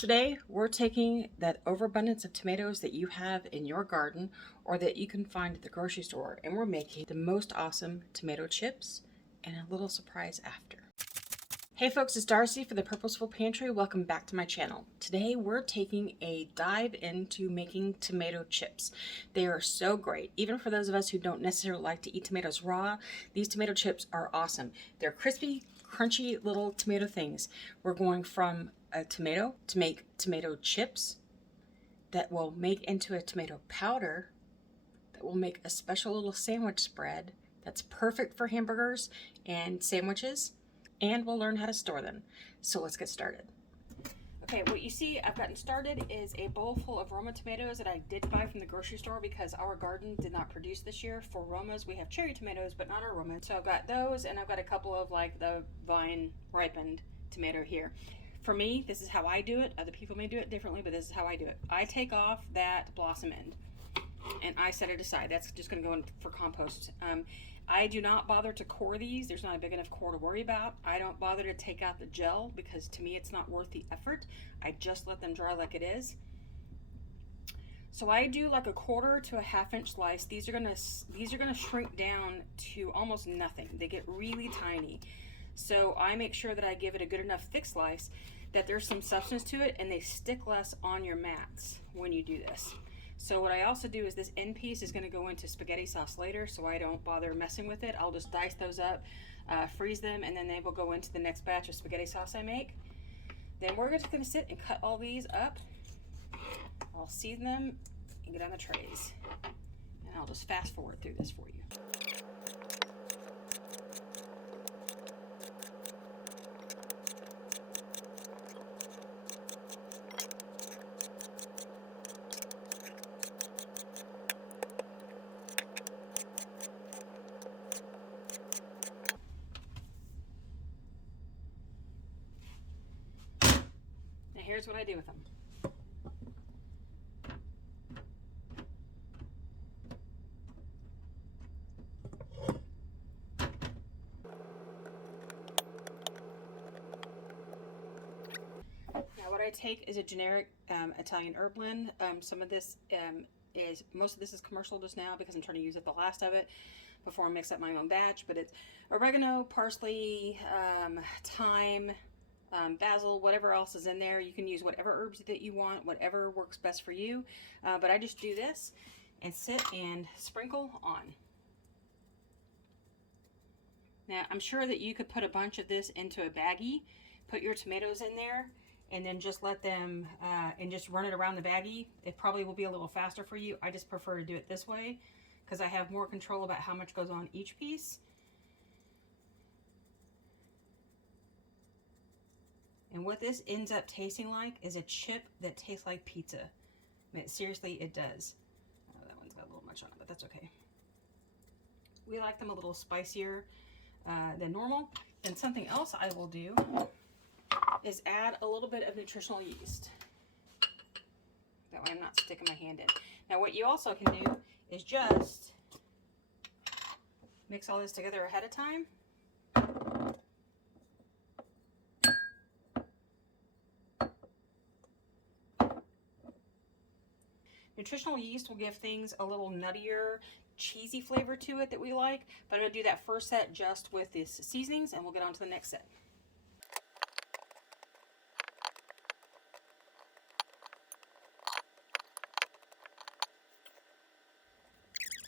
Today, we're taking that overabundance of tomatoes that you have in your garden or that you can find at the grocery store, and we're making the most awesome tomato chips and a little surprise after. Hey folks, it's Darcy for the Purposeful Pantry. Welcome back to my channel. Today, we're taking a dive into making tomato chips. They are so great. Even for those of us who don't necessarily like to eat tomatoes raw, these tomato chips are awesome. They're crispy, crunchy little tomato things. We're going from a tomato to make tomato chips that will make into a tomato powder that will make a special little sandwich spread that's perfect for hamburgers and sandwiches, and we'll learn how to store them. So let's get started. Okay, what you see I've gotten started is a bowl full of Roma tomatoes that I did buy from the grocery store because our garden did not produce this year. For Romas, we have cherry tomatoes, but not our Roma. So I've got those, and I've got a couple of like the vine ripened tomato here. For me, this is how I do it. Other people may do it differently, but this is how I do it. I take off that blossom end and I set it aside. That's just going to go in for compost. I do not bother to core these. There's not a big enough core to worry about. I don't bother to take out the gel because to me it's not worth the effort. I just let them dry like it is. So I do like a 1/4 to a 1/2 inch slice. These are gonna shrink down to almost nothing. They get really tiny. So I make sure that I give it a good enough thick slice that there's some substance to it and they stick less on your mats when you do this. So what I also do is this end piece is going to go into spaghetti sauce later, so I don't bother messing with it. I'll just dice those up, freeze them, and then they will go into the next batch of spaghetti sauce I make. Then we're just going to sit and cut all these up. I'll season them and get on the trays. And I'll just fast forward through this for you. Here's what I do with them. Now what I take is a generic Italian herb blend. Some of this most of this is commercial just now because I'm trying to use up the last of it before I mix up my own batch, but it's oregano, parsley, thyme, basil, whatever else is in there. You can use whatever herbs that you want, whatever works best for you. But I just do this and sit and sprinkle on. Now, I'm sure that you could put a bunch of this into a baggie, put your tomatoes in there, and then just let them, and just run it around the baggie. It probably will be a little faster for you. I just prefer to do it this way because I have more control about how much goes on each piece. And what this ends up tasting like is a chip that tastes like pizza. I mean, seriously, it does. Oh, that one's got a little much on it, but that's okay. We like them a little spicier than normal. And something else I will do is add a little bit of nutritional yeast. That way I'm not sticking my hand in. Now what you also can do is just mix all this together ahead of time. Nutritional yeast will give things a little nuttier, cheesy flavor to it that we like, but I'm going to do that first set just with these seasonings and we'll get on to the next set.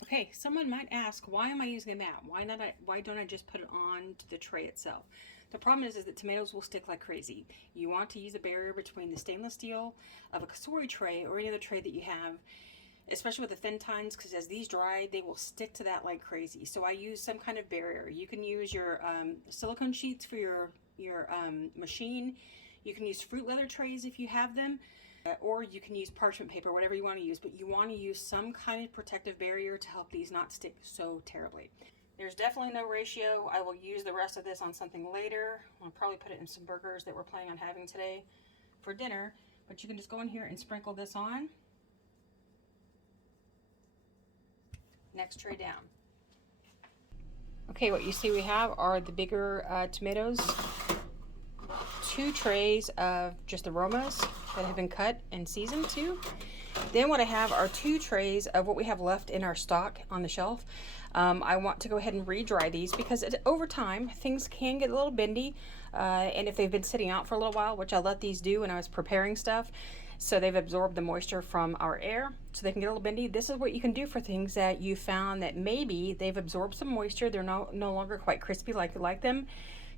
Okay, someone might ask, why am I using a mat? Why don't I just put it on to the tray itself? The problem is that tomatoes will stick like crazy. You want to use a barrier between the stainless steel of a kasori tray or any other tray that you have, especially with the thin tines, because as these dry, they will stick to that like crazy. So I use some kind of barrier. You can use your silicone sheets for your machine. You can use fruit leather trays if you have them. Or you can use parchment paper, whatever you want to use, but you want to use some kind of protective barrier to help these not stick so terribly. There's definitely no ratio. I will use the rest of this on something later. I'll probably put it in some burgers that we're planning on having today for dinner, but you can just go in here and sprinkle this on. Next tray down. Okay, what you see we have are the bigger tomatoes, 2 trays of just aromas, that have been cut and seasoned too. Then what I have are 2 trays of what we have left in our stock on the shelf. I want to go ahead and re-dry these because over time things can get a little bendy, and if they've been sitting out for a little while, which I let these do when I was preparing stuff, so they've absorbed the moisture from our air, so they can get a little bendy. This is what you can do for things that you found that maybe they've absorbed some moisture, they're no longer quite crispy like you like them.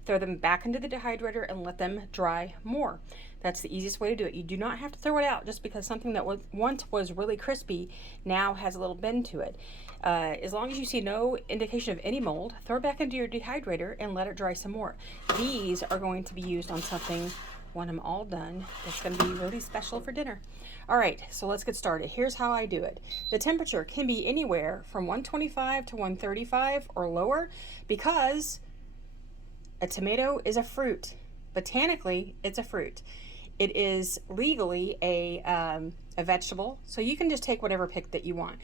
Throw them back into the dehydrator and let them dry more. That's the easiest way to do it. You do not have to throw it out just because something that once was really crispy now has a little bend to it. As long as you see no indication of any mold, throw it back into your dehydrator and let it dry some more. These are going to be used on something when I'm all done that's going to be really special for dinner. All right, so let's get started. Here's how I do it. The temperature can be anywhere from 125 to 135 or lower because a tomato is a fruit. Botanically, it's a fruit. It is legally a vegetable, so you can just take whatever pick that you want.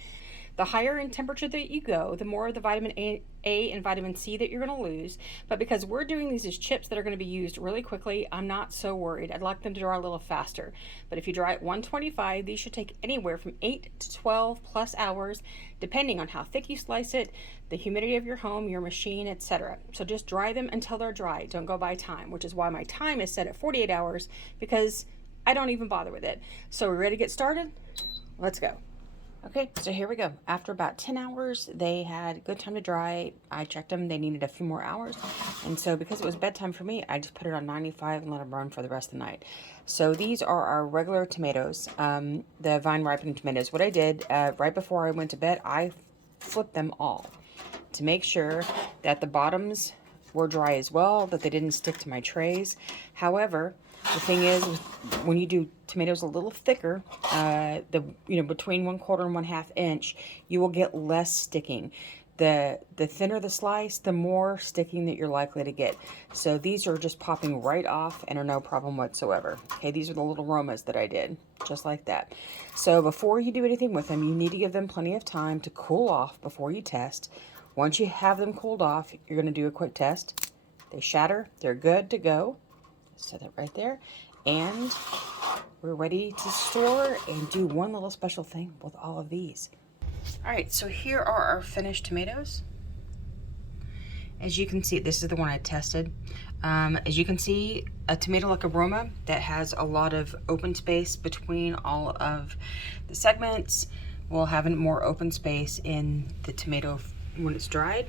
The higher in temperature that you go, the more of the vitamin A and vitamin C that you're going to lose. But because we're doing these as chips that are going to be used really quickly, I'm not so worried. I'd like them to dry a little faster. But if you dry at 125, these should take anywhere from 8 to 12 plus hours, depending on how thick you slice it, the humidity of your home, your machine, etc. So just dry them until they're dry. Don't go by time, which is why my time is set at 48 hours because I don't even bother with it. So we're ready to get started? Let's go. Okay, so here we go. After about 10 hours, they had good time to dry. I checked them. They needed a few more hours. And so because it was bedtime for me, I just put it on 95 and let them run for the rest of the night. So these are our regular tomatoes, the vine ripened tomatoes. What I did right before I went to bed, I flipped them all to make sure that the bottoms were dry as well, that they didn't stick to my trays. However, the thing is, when you do tomatoes a little thicker, between 1/4 and 1/2 inch, you will get less sticking. The thinner the slice, the more sticking that you're likely to get. So these are just popping right off and are no problem whatsoever. Okay, these are the little romas that I did, just like that. So before you do anything with them, you need to give them plenty of time to cool off before you test. Once you have them cooled off, you're going to do a quick test. They shatter, they're good to go. Set it right there, and we're ready to store and do one little special thing with all of these. All right, so here are our finished tomatoes. As you can see, this is the one I tested. As you can see, a tomato like a Roma that has a lot of open space between all of the segments will have more open space in the tomato when it's dried.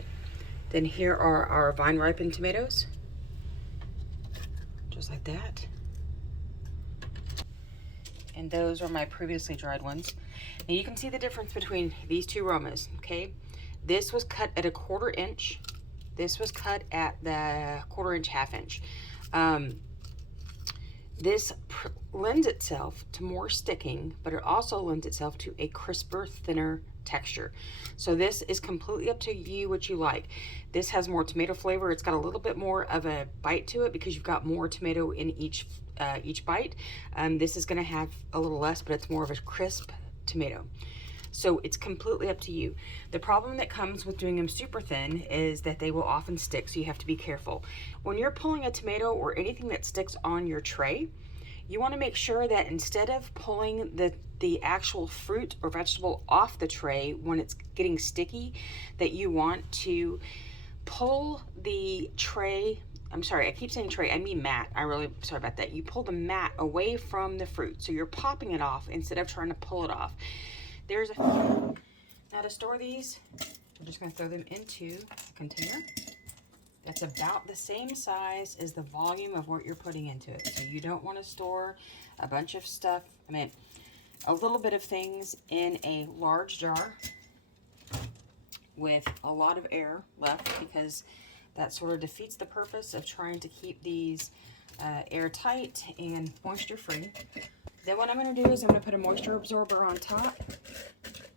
Then here are our vine ripened tomatoes. Just like that. And those are my previously dried ones. Now you can see the difference between these two Romas, okay? This was cut at a 1/4 inch. This was cut at the 1/4 inch, 1/2 inch. This lends itself to more sticking, but it also lends itself to a crisper, thinner texture. So this is completely up to you what you like. This has more tomato flavor. It's got a little bit more of a bite to it because you've got more tomato in each bite. This is going to have a little less, but it's more of a crisp tomato. So it's completely up to you. The problem that comes with doing them super thin is that they will often stick, so you have to be careful. When you're pulling a tomato or anything that sticks on your tray, you want to make sure that instead of pulling the actual fruit or vegetable off the tray when it's getting sticky, that you want to pull the tray, I'm sorry, I keep saying tray, I mean mat. I'm really sorry about that. You pull the mat away from the fruit, so you're popping it off instead of trying to pull it off. Now to store these, we're just going to throw them into a container that's about the same size as the volume of what you're putting into it. So you don't want to store a bunch of stuff, a little bit of things in a large jar with a lot of air left, because that sort of defeats the purpose of trying to keep these airtight and moisture free. Then what I'm going to do is I'm going to put a moisture absorber on top,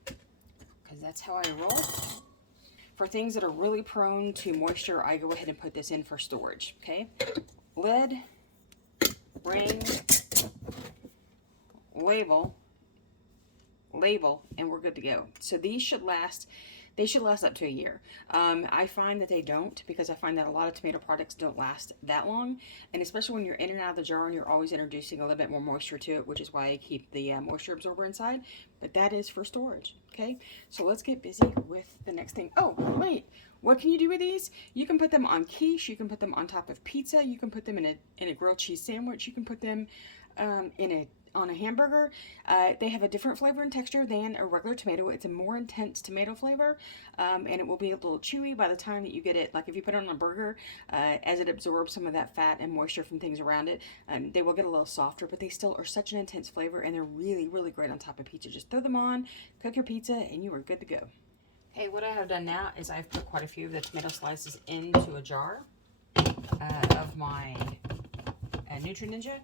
because that's how I roll. For things that are really prone to moisture, I go ahead and put this in for storage, okay? Lid, ring, label, and we're good to go. So these should last They should last up to a year. I find that they don't, because I find that a lot of tomato products don't last that long, and especially when you're in and out of the jar and you're always introducing a little bit more moisture to it, which is why I keep the moisture absorber inside. But that is for storage. Okay, so let's get busy with the next thing. Oh, wait. What can you do with these? You can put them on quiche. You can put them on top of pizza. You can put them in a grilled cheese sandwich. You can put them on a hamburger. They have a different flavor and texture than a regular tomato. It's a more intense tomato flavor, and it will be a little chewy by the time that you get it. Like if you put it on a burger, as it absorbs some of that fat and moisture from things around it, they will get a little softer, but they still are such an intense flavor, and they're really, really great on top of pizza. Just throw them on, cook your pizza, and you are good to go. Okay, what I have done now is I've put quite a few of the tomato slices into a jar of my Nutri Ninja.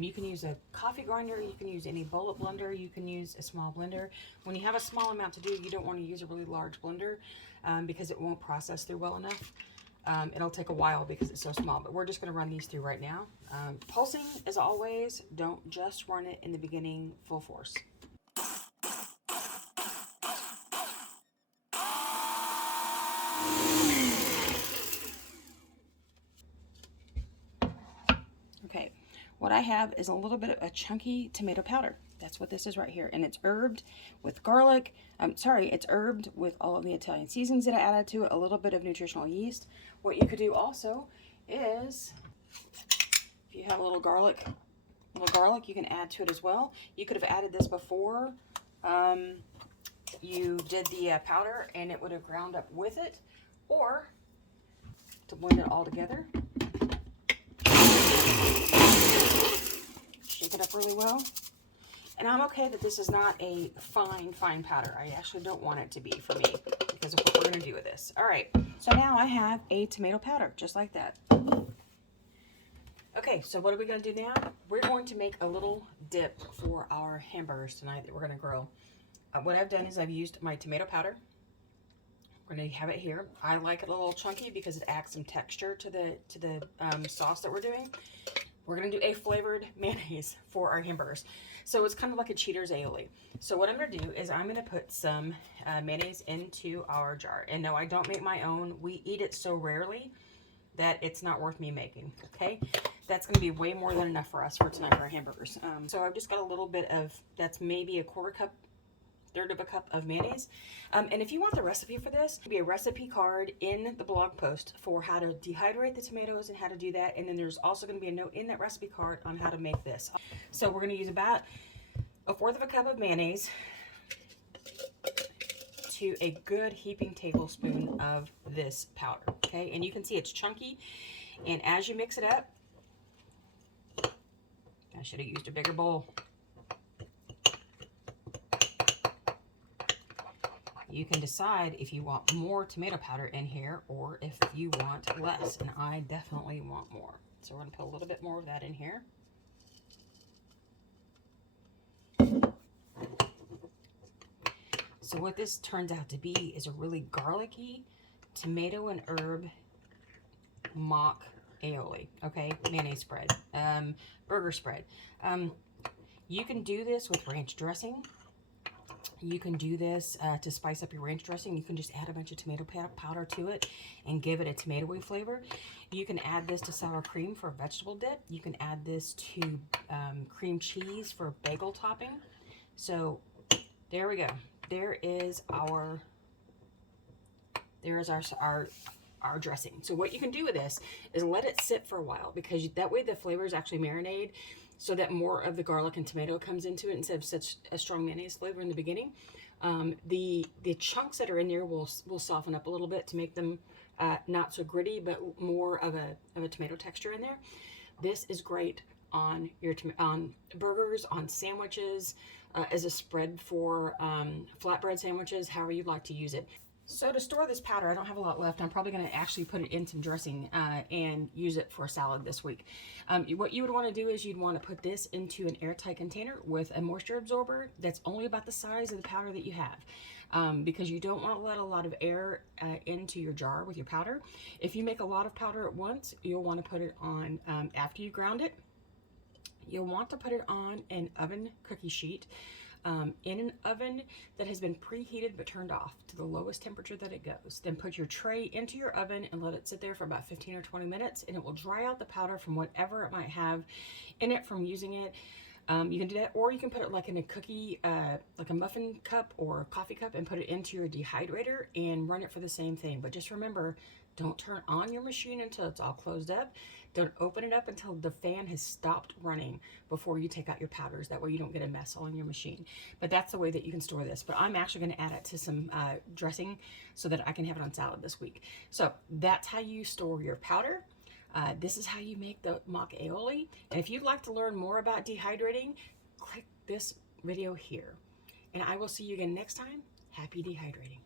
You can use a coffee grinder, you can use any bullet blender, you can use a small blender. When you have a small amount to do, you don't want to use a really large blender because it won't process through well enough. It'll take a while because it's so small, but we're just going to run these through right now. Pulsing, as always, don't just run it in the beginning full force. Okay, what I have is a little bit of a chunky tomato powder. That's what this is right here. And it's herbed with garlic. It's herbed with all of the Italian seasonings that I added to it, a little bit of nutritional yeast. What you could do also is, if you have a little garlic, you can add to it as well. You could have added this before you did the powder, and it would have ground up with it, or to blend it all together. Shake it up really well. And I'm okay that this is not a fine powder. I actually don't want it to be for me because of what we're going to do with this. All right, so now I have a tomato powder, just like that. Okay, so what are we going to do now? We're going to make a little dip for our hamburgers tonight that we're going to grill. What I've done is I've used my tomato powder. We're going to have it here. I like it a little chunky because it adds some texture to the sauce that we're doing. We're going to do a flavored mayonnaise for our hamburgers. So it's kind of like a Cheetos aioli. So what I'm going to do is I'm going to put some mayonnaise into our jar. And no, I don't make my own. We eat it so rarely that it's not worth me making, okay? That's going to be way more than enough for us for tonight for our hamburgers. So I've just got a little bit of, that's maybe a third of a cup of mayonnaise. And if you want the recipe for this, there'll be a recipe card in the blog post for how to dehydrate the tomatoes and how to do that. And then there's also going to be a note in that recipe card on how to make this. So we're going to use about a fourth of a cup of mayonnaise to a good heaping tablespoon of this powder, okay? And you can see it's chunky. And as you mix it up, I should have used a bigger bowl. You can decide if you want more tomato powder in here or if you want less, and I definitely want more. So we're going to put a little bit more of that in here. So what this turns out to be is a really garlicky tomato and herb mock aioli, okay? Mayonnaise spread, burger spread. You can do this with ranch dressing. You can do this to spice up your ranch dressing. You can just add a bunch of tomato powder to it and give it a tomatoey flavor. You can add this to sour cream for a vegetable dip. You can add this to cream cheese for bagel topping. So there we go. There is our dressing. So what you can do with this is let it sit for a while, because that way the flavors actually marinate, so that more of the garlic and tomato comes into it instead of such a strong mayonnaise flavor in the beginning. The chunks that are in there will soften up a little bit to make them not so gritty, but more of a tomato texture in there. This is great on your on burgers, on sandwiches, as a spread for flatbread sandwiches, however you'd like to use it. So to store this powder, I don't have a lot left. I'm probably going to actually put it in some dressing and use it for a salad this week. What you would want to do is you'd want to put this into an airtight container with a moisture absorber that's only about the size of the powder that you have, because you don't want to let a lot of air into your jar with your powder. If you make a lot of powder at once, you'll want to put it on, after you ground it, you'll want to put it on an oven cookie sheet. in an oven that has been preheated but turned off to the lowest temperature that it goes. Then put your tray into your oven and let it sit there for about 15 or 20 minutes, and it will dry out the powder from whatever it might have in it from using it. You can do that, or you can put it like in a cookie, like a muffin cup or coffee cup, and put it into your dehydrator and run it for the same thing. But just remember, don't turn on your machine until it's all closed up. Don't open it up until the fan has stopped running before you take out your powders. That way you don't get a mess all in your machine. But that's the way that you can store this. But I'm actually going to add it to some dressing so that I can have it on salad this week. So that's how you store your powder. This is how you make the mock aioli. And if you'd like to learn more about dehydrating, click this video here. And I will see you again next time. Happy dehydrating.